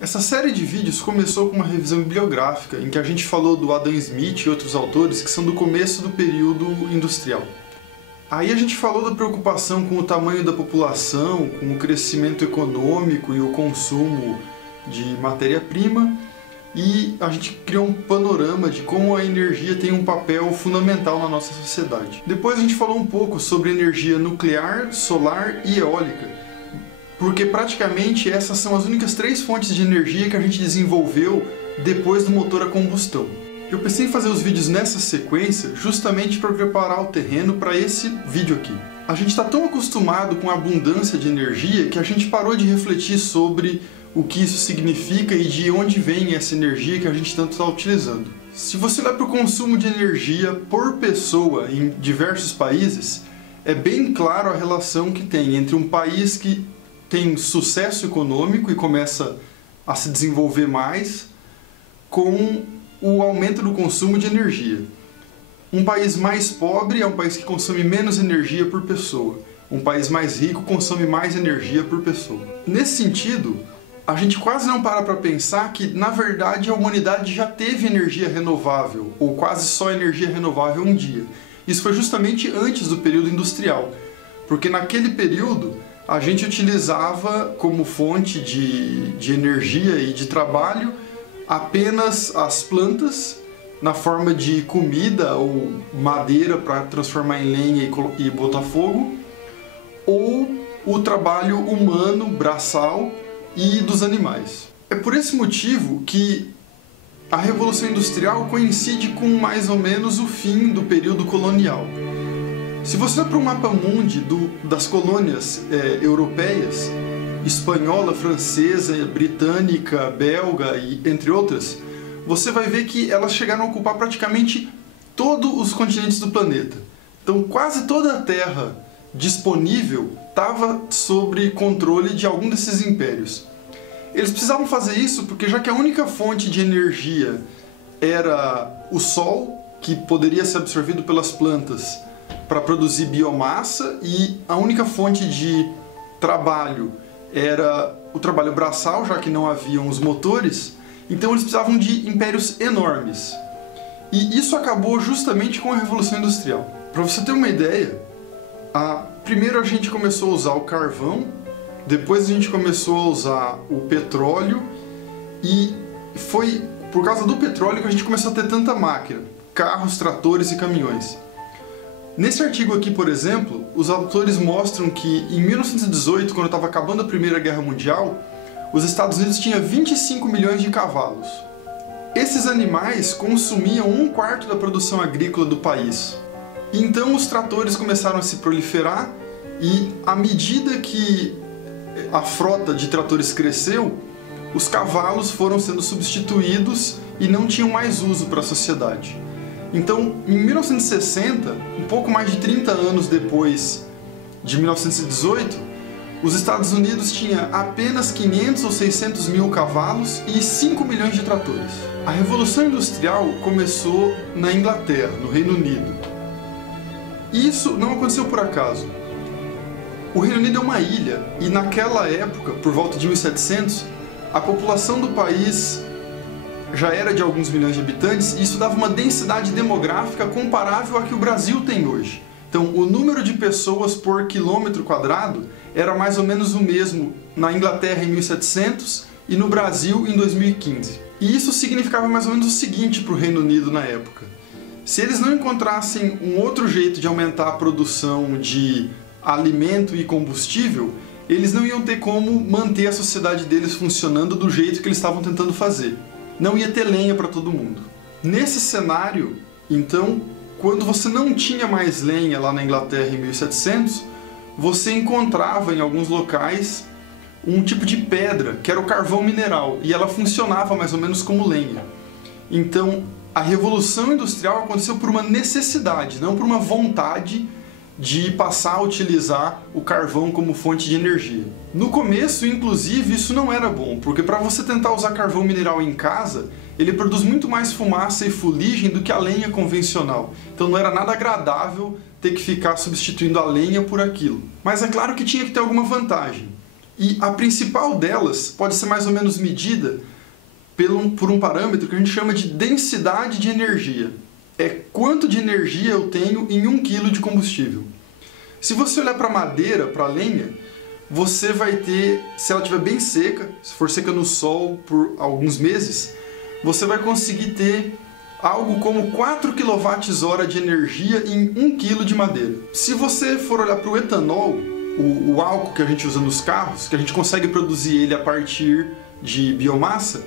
Essa série de vídeos começou com uma revisão bibliográfica em que a gente falou do Adam Smith e outros autores que são do começo do período industrial. Aí a gente falou da preocupação com o tamanho da população, com o crescimento econômico e o consumo de matéria-prima, e a gente criou um panorama de como a energia tem um papel fundamental na nossa sociedade. Depois a gente falou um pouco sobre energia nuclear, solar e eólica, porque praticamente essas são as únicas 3 fontes de energia que a gente desenvolveu depois do motor a combustão. Eu pensei em fazer os vídeos nessa sequência justamente para preparar o terreno para esse vídeo aqui. A gente está tão acostumado com a abundância de energia que a gente parou de refletir sobre o que isso significa e de onde vem essa energia que a gente tanto está utilizando. Se você olhar para o consumo de energia por pessoa em diversos países, é bem claro a relação que tem entre um país que tem sucesso econômico e começa a se desenvolver mais com o aumento do consumo de energia. Um país mais pobre é um país que consome menos energia por pessoa. Um país mais rico consome mais energia por pessoa. Nesse sentido, a gente quase não para pensar que, na verdade, a humanidade já teve energia renovável, ou quase só energia renovável um dia. Isso foi justamente antes do período industrial, porque naquele período a gente utilizava como fonte de energia e de trabalho apenas as plantas na forma de comida ou madeira para transformar em lenha e botar fogo, ou o trabalho humano, braçal, e dos animais. É por esse motivo que a Revolução Industrial coincide com mais ou menos o fim do período colonial. Se você vai para o mapa mundi das colônias europeias, espanhola, francesa, britânica, belga e entre outras, você vai ver que elas chegaram a ocupar praticamente todos os continentes do planeta. Então quase toda a terra disponível estava sob controle de algum desses impérios. Eles precisavam fazer isso porque, já que a única fonte de energia era o sol, que poderia ser absorvido pelas plantas para produzir biomassa, e a única fonte de trabalho era o trabalho braçal, já que não haviam os motores, então eles precisavam de impérios enormes. E isso acabou justamente com a Revolução Industrial. Para você ter uma ideia, primeiro a gente começou a usar o carvão, depois a gente começou a usar o petróleo, e foi por causa do petróleo que a gente começou a ter tanta máquina, carros, tratores e caminhões. Nesse artigo aqui, por exemplo, os autores mostram que em 1918, quando estava acabando a Primeira Guerra Mundial, os Estados Unidos tinham 25 milhões de cavalos. Esses animais consumiam 1/4 da produção agrícola do país. Então os tratores começaram a se proliferar, e à medida que a frota de tratores cresceu, os cavalos foram sendo substituídos e não tinham mais uso para a sociedade. Então, em 1960, um pouco mais de 30 anos depois de 1918, os Estados Unidos tinham apenas 500 ou 600 mil cavalos e 5 milhões de tratores. A Revolução Industrial começou na Inglaterra, no Reino Unido. E isso não aconteceu por acaso. O Reino Unido é uma ilha, e naquela época, por volta de 1700, a população do país já era de alguns milhões de habitantes, e isso dava uma densidade demográfica comparável à que o Brasil tem hoje. Então, o número de pessoas por quilômetro quadrado era mais ou menos o mesmo na Inglaterra em 1700 e no Brasil em 2015. E isso significava mais ou menos o seguinte para o Reino Unido na época: se eles não encontrassem um outro jeito de aumentar a produção de alimento e combustível, eles não iam ter como manter a sociedade deles funcionando do jeito que eles estavam tentando fazer. Não ia ter lenha para todo mundo. Nesse cenário, então, quando você não tinha mais lenha lá na Inglaterra em 1700, você encontrava em alguns locais um tipo de pedra, que era o carvão mineral, e ela funcionava mais ou menos como lenha. Então, a Revolução Industrial aconteceu por uma necessidade, não por uma vontade de passar a utilizar o carvão como fonte de energia. No começo, inclusive, isso não era bom, porque para você tentar usar carvão mineral em casa, ele produz muito mais fumaça e fuligem do que a lenha convencional. Então não era nada agradável ter que ficar substituindo a lenha por aquilo. Mas é claro que tinha que ter alguma vantagem. E a principal delas pode ser mais ou menos medida por um parâmetro que a gente chama de densidade de energia. É quanto de energia eu tenho em 1 kg de combustível. Se você olhar para a madeira, para a lenha, você vai ter, se ela estiver bem seca, se for seca no sol por alguns meses, você vai conseguir ter algo como 4 kWh de energia em 1 kg de madeira. Se você for olhar para o etanol, o álcool que a gente usa nos carros, que a gente consegue produzir ele a partir de biomassa,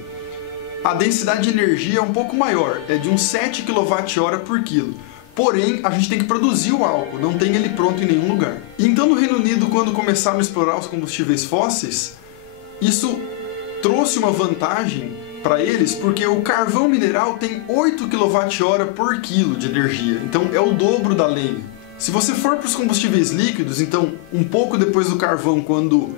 a densidade de energia é um pouco maior, é de uns 7 kWh por quilo. Porém, a gente tem que produzir o álcool, não tem ele pronto em nenhum lugar. Então, no Reino Unido, quando começaram a explorar os combustíveis fósseis, isso trouxe uma vantagem para eles, porque o carvão mineral tem 8 kWh por quilo de energia, então é o dobro da lenha. Se você for para os combustíveis líquidos, então um pouco depois do carvão, quando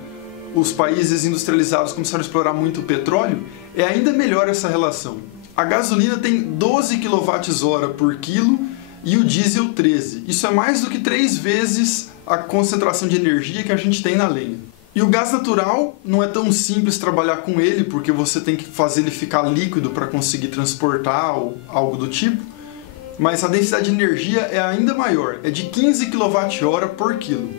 os países industrializados começaram a explorar muito o petróleo, é ainda melhor essa relação. A gasolina tem 12 kWh por quilo e o diesel 13. Isso é mais do que 3 vezes a concentração de energia que a gente tem na lenha. E o gás natural não é tão simples trabalhar com ele, porque você tem que fazer ele ficar líquido para conseguir transportar ou algo do tipo, mas a densidade de energia é ainda maior, é de 15 kWh por quilo.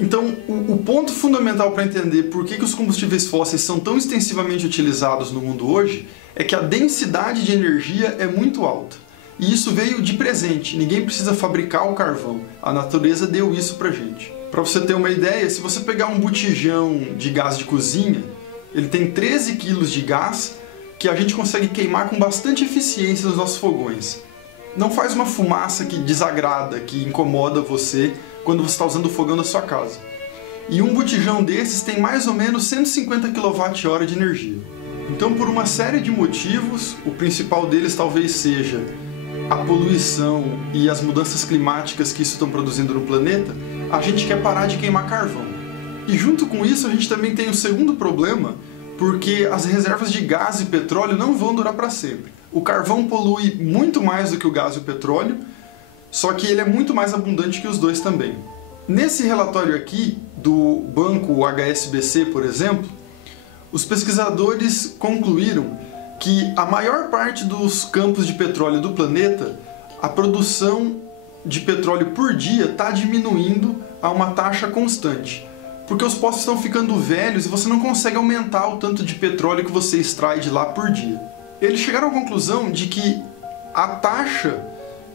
Então, o ponto fundamental para entender por que os combustíveis fósseis são tão extensivamente utilizados no mundo hoje é que a densidade de energia é muito alta. E isso veio de presente, ninguém precisa fabricar o carvão, a natureza deu isso pra gente. Para você ter uma ideia, se você pegar um botijão de gás de cozinha, ele tem 13 kg de gás que a gente consegue queimar com bastante eficiência nos nossos fogões. Não faz uma fumaça que desagrada, que incomoda você quando você está usando o fogão da sua casa. E um botijão desses tem mais ou menos 150 kWh de energia. Então, por uma série de motivos, o principal deles talvez seja a poluição e as mudanças climáticas que isso estão produzindo no planeta, a gente quer parar de queimar carvão. E junto com isso, a gente também tem o segundo problema, porque as reservas de gás e petróleo não vão durar para sempre. O carvão polui muito mais do que o gás e o petróleo, só que ele é muito mais abundante que os dois também. Nesse relatório aqui, do banco HSBC, por exemplo, os pesquisadores concluíram que a maior parte dos campos de petróleo do planeta, a produção de petróleo por dia está diminuindo a uma taxa constante. Porque os poços estão ficando velhos e você não consegue aumentar o tanto de petróleo que você extrai de lá por dia. Eles chegaram à conclusão de que a taxa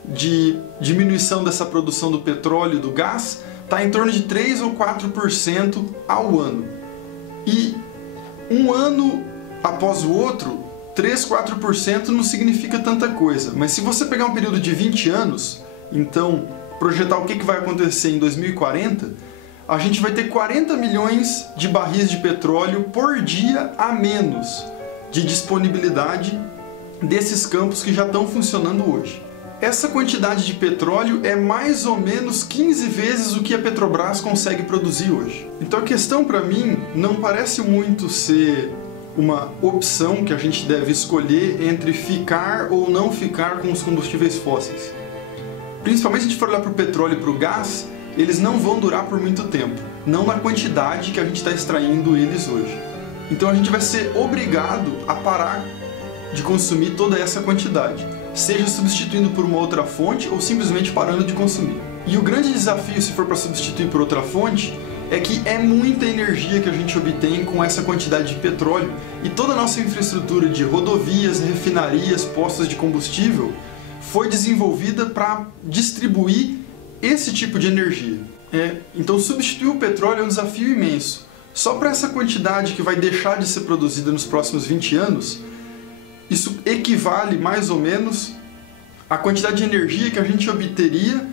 de diminuição dessa produção do petróleo e do gás está em torno de 3 ou 4% ao ano. E um ano após o outro, 3, 4% não significa tanta coisa. Mas se você pegar um período de 20 anos, então projetar o que vai acontecer em 2040, a gente vai ter 40 milhões de barris de petróleo por dia a menos de disponibilidade desses campos que já estão funcionando hoje. Essa quantidade de petróleo é mais ou menos 15 vezes o que a Petrobras consegue produzir hoje. Então a questão para mim não parece muito ser uma opção que a gente deve escolher entre ficar ou não ficar com os combustíveis fósseis. Principalmente se a gente for olhar para o petróleo e para o gás, eles não vão durar por muito tempo, não na quantidade que a gente está extraindo eles hoje. Então a gente vai ser obrigado a parar de consumir toda essa quantidade, seja substituindo por uma outra fonte ou simplesmente parando de consumir. E o grande desafio, se for para substituir por outra fonte, é que é muita energia que a gente obtém com essa quantidade de petróleo e toda a nossa infraestrutura de rodovias, refinarias, postos de combustível foi desenvolvida para distribuir esse tipo de energia. Então substituir o petróleo é um desafio imenso. Só para essa quantidade que vai deixar de ser produzida nos próximos 20 anos, isso equivale mais ou menos à quantidade de energia que a gente obteria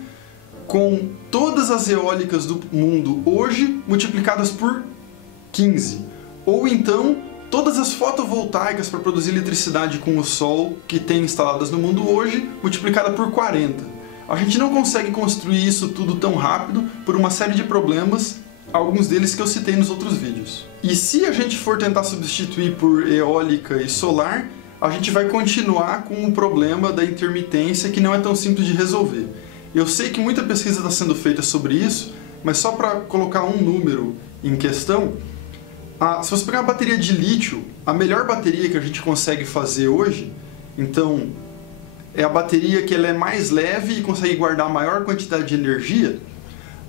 com todas as eólicas do mundo hoje multiplicadas por 15. Ou então todas as fotovoltaicas para produzir eletricidade com o sol que tem instaladas no mundo hoje multiplicada por 40. A gente não consegue construir isso tudo tão rápido por uma série de problemas, alguns deles que eu citei nos outros vídeos. E se a gente for tentar substituir por eólica e solar, a gente vai continuar com o problema da intermitência que não é tão simples de resolver. Eu sei que muita pesquisa está sendo feita sobre isso, mas só para colocar um número em questão, Se você pegar uma bateria de lítio, a melhor bateria que a gente consegue fazer hoje, então, é a bateria que ela é mais leve e consegue guardar a maior quantidade de energia.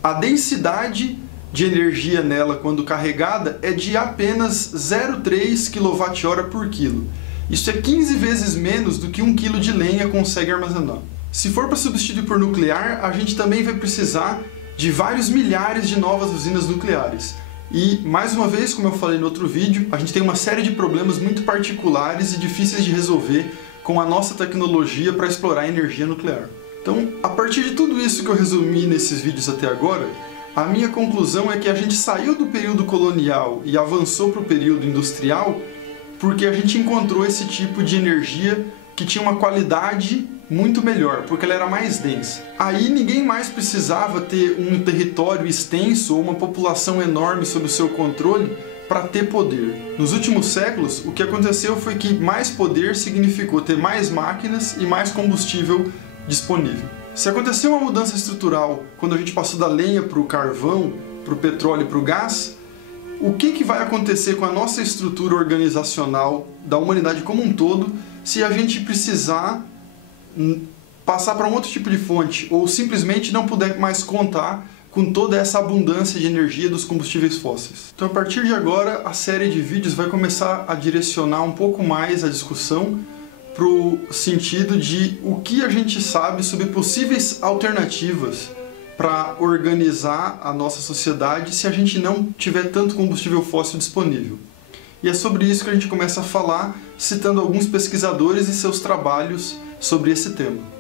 A densidade de energia nela, quando carregada, é de apenas 0,3 kWh por quilo. Isso é 15 vezes menos do que 1 kg de lenha consegue armazenar. Se for para substituir por nuclear, a gente também vai precisar de vários milhares de novas usinas nucleares. E, mais uma vez, como eu falei no outro vídeo, a gente tem uma série de problemas muito particulares e difíceis de resolver com a nossa tecnologia para explorar a energia nuclear. Então, a partir de tudo isso que eu resumi nesses vídeos até agora, a minha conclusão é que a gente saiu do período colonial e avançou para o período industrial porque a gente encontrou esse tipo de energia que tinha uma qualidade muito melhor, porque ela era mais densa. Aí ninguém mais precisava ter um território extenso ou uma população enorme sob o seu controle para ter poder. Nos últimos séculos, o que aconteceu foi que mais poder significou ter mais máquinas e mais combustível disponível. Se aconteceu uma mudança estrutural quando a gente passou da lenha para o carvão, para o petróleo e para o gás, o que vai acontecer com a nossa estrutura organizacional da humanidade como um todo se a gente precisar passar para um outro tipo de fonte ou simplesmente não puder mais contar com toda essa abundância de energia dos combustíveis fósseis? Então, a partir de agora, a série de vídeos vai começar a direcionar um pouco mais a discussão para o sentido de o que a gente sabe sobre possíveis alternativas para organizar a nossa sociedade se a gente não tiver tanto combustível fóssil disponível. E é sobre isso que a gente começa a falar, citando alguns pesquisadores e seus trabalhos sobre esse tema.